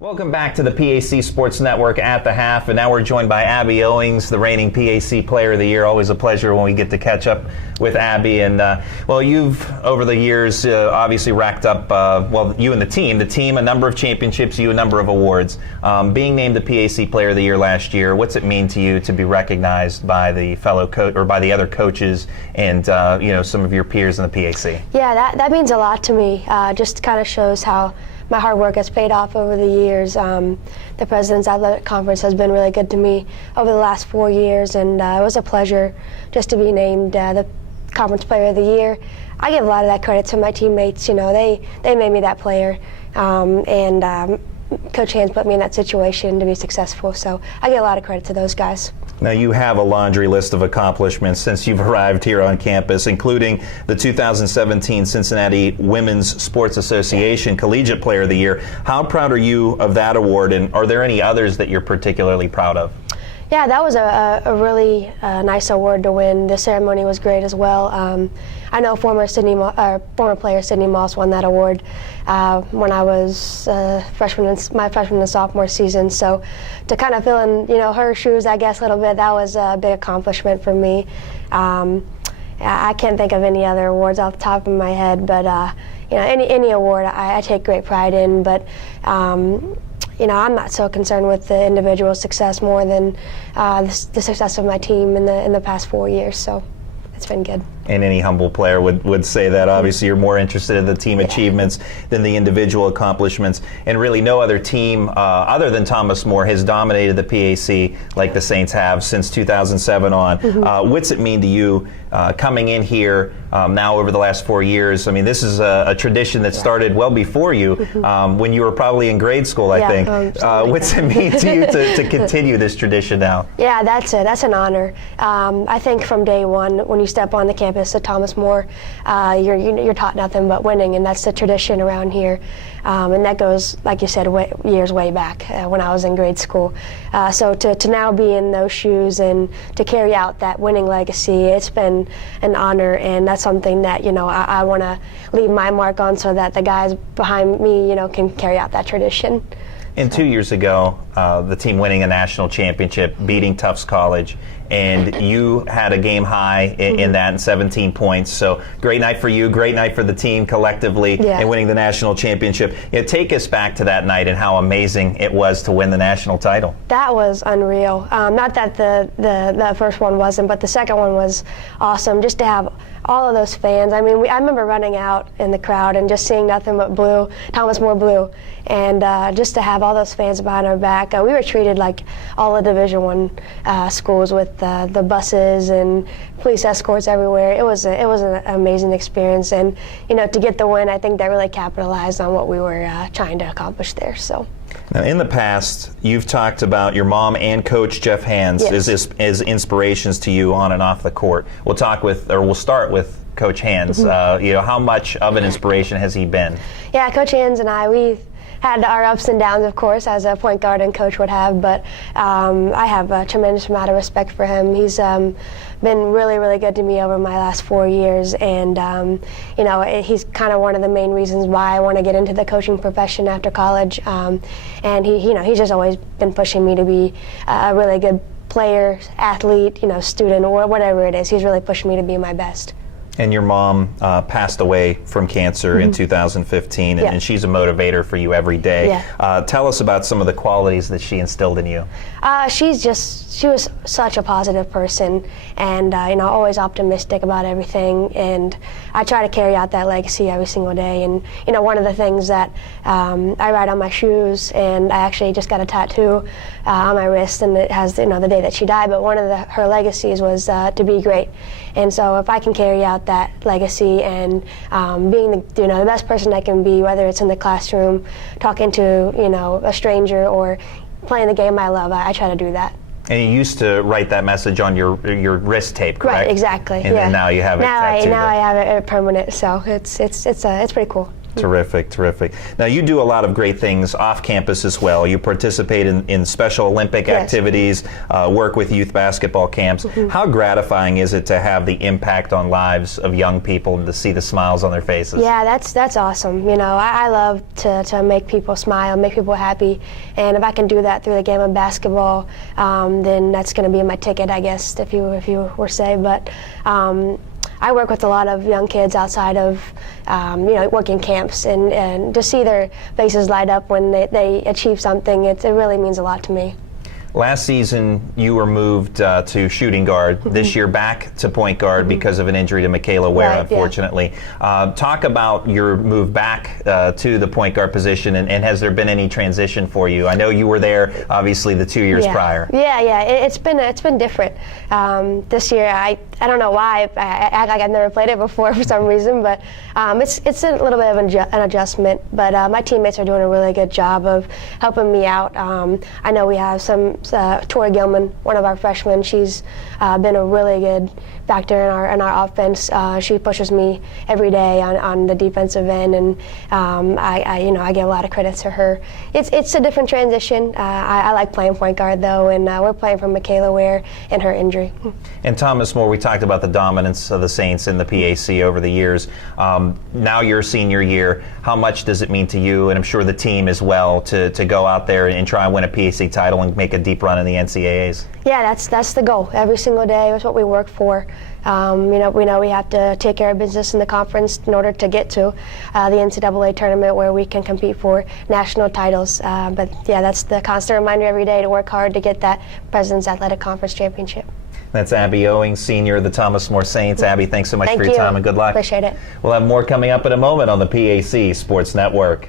Welcome back to the PAC Sports Network at the half, and now we're joined by Abby Owings, the reigning PAC Player of the Year. Always a pleasure when we get to catch up with Abby. And well, you've over the years obviously racked up, you and the team, a number of championships, you a number of awards. Being named the PAC Player of the Year last year, what's it mean to you to be recognized by the fellow coach or by the other coaches and some of your peers in the PAC? Yeah, that means a lot to me. Just kind of shows how my hard work has paid off over the years. The President's Athletic Conference has been really good to me over the last 4 years, and it was a pleasure just to be named the Conference Player of the Year. I give a lot of that credit to my teammates. You know, they made me that player, and Coach Hans put me in that situation to be successful, so I give a lot of credit to those guys. Now, you have a laundry list of accomplishments since you've arrived here on campus, including the 2017 Cincinnati Women's Sports Association Collegiate Player of the Year. How proud are you of that award, and are there any others that you're particularly proud of? Yeah, that was a really nice award to win. The ceremony was great as well. I know former player Sydney Moss won that award when I was my freshman and sophomore season. So to kind of fill in, her shoes, I guess, a little bit, that was a big accomplishment for me. I can't think of any other awards off the top of my head, but any award I take great pride in. But I'm not so concerned with the individual success more than the success of my team in the past 4 years. So it's been good. And any humble player would say that. Obviously, you're more interested in the team achievements than the individual accomplishments. And really, no other team other than Thomas More has dominated the PAC like the Saints have since 2007 on. What's it mean to you coming in here now over the last 4 years? I mean, this is a tradition that started well before you, when you were probably in grade school, I think. What's it mean to you to continue this tradition now? Yeah, that's an honor. I think from day one, when you step on the campus at Thomas More, you're taught nothing but winning, and that's the tradition around here. And that goes, like you said, years way back when I was in grade school. So to now be in those shoes and to carry out that winning legacy, it's been an honor, and that's something that I want to leave my mark on, so that the guys behind me can carry out that tradition. And 2 years ago, the team winning a national championship, beating Tufts College, and you had a game high in that, and 17 points. So great night for you, great night for the team collectively, and winning the national championship. Take us back to that night and how amazing it was to win the national title. That was unreal. Not that the first one wasn't, but the second one was awesome. Just to have all of those fans. I mean, I remember running out in the crowd and just seeing nothing but blue, Thomas More blue, and just to have all those fans behind our back. We were treated like all the Division I schools with the buses and police escorts everywhere. It was an amazing experience, and to get the win, I think that really capitalized on what we were trying to accomplish there. So. Now, in the past, you've talked about your mom and Coach Jeff Hans as inspirations to you on and off the court. We'll start with Coach Hans. How much of an inspiration has he been? Yeah, Coach Hans and we've had our ups and downs, of course, as a point guard and coach would have, but I have a tremendous amount of respect for him. He's been really, really good to me over my last 4 years, and he's kind of one of the main reasons why I want to get into the coaching profession after college. And he's just always been pushing me to be a really good player, athlete, student, or whatever it is. He's really pushing me to be my best. And your mom passed away from cancer in 2015, and she's a motivator for you every day. Tell us about some of the qualities that she instilled in you. She was such a positive person, and always optimistic about everything. And I try to carry out that legacy every single day. And one of the things that I write on my shoes, and I actually just got a tattoo on my wrist, and it has the day that she died. But one of her legacies was to be great. And so if I can carry out that legacy and being the best person I can be, whether it's in the classroom, talking to a stranger, or playing the game I love, I try to do that. And you used to write that message on your wrist tape, correct? Right, exactly. And then now you have it tattooed. Now I have it permanent, so it's pretty cool. Terrific, terrific. Now, you do a lot of great things off campus as well. You participate in Special Olympic Yes. activities, work with youth basketball camps. How gratifying is it to have the impact on lives of young people and to see the smiles on their faces? Yeah, that's awesome. You know, I love to make people smile, make people happy, and if I can do that through the game of basketball, then that's going to be my ticket, I guess, if you were to say. But I work with a lot of young kids outside of, working camps, and to see their faces light up when they achieve something, it really means a lot to me. Last season, you were moved to shooting guard. This year, back to point guard because of an injury to Michaela Ware, Right, unfortunately. Talk about your move back to the point guard position, and has there been any transition for you? I know you were there, obviously, the 2 years prior. Yeah. It's been different. This year, I don't know why. I act like I've never played it before for some reason, but it's a little bit of an adjustment. But my teammates are doing a really good job of helping me out. I know we have Tori Gilman, one of our freshmen. She's been a really good factor in our offense. She pushes me every day on the defensive end, and I give a lot of credit to her. It's a different transition. I like playing point guard though, and we're playing from Michaela Ware and her injury. And Thomas More, we talked about the dominance of the Saints in the PAC over the years. Now your senior year, how much does it mean to you, and I'm sure the team as well, to go out there and try and win a PAC title and make a deep run in the NCAAs? Yeah, that's the goal. Every single day, that's what we work for. We know we have to take care of business in the conference in order to get to the NCAA tournament where we can compete for national titles. But yeah, that's the constant reminder every day to work hard to get that President's Athletic Conference championship. That's Abby Owings, senior of the Thomas More Saints. Abby, thanks so much for your time and good luck. Appreciate it. We'll have more coming up in a moment on the PAC Sports Network.